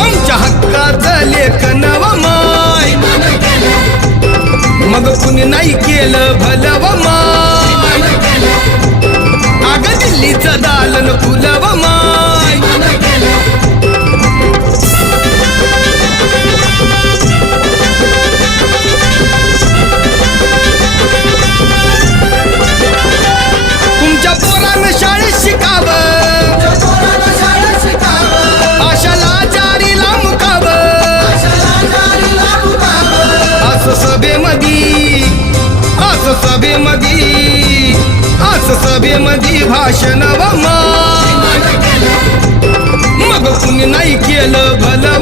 आमच्या हक्काचं लेखन व माय मग कुणी नाही केलं भलं व माय अगं दिल्लीचं दालन फुलं व माय तुमच्या पोरानं शाळेत शिकावं आशाला जारीला मुकावं असं सभेमधी भाषण व माय मग कुणी नाही केलं भलं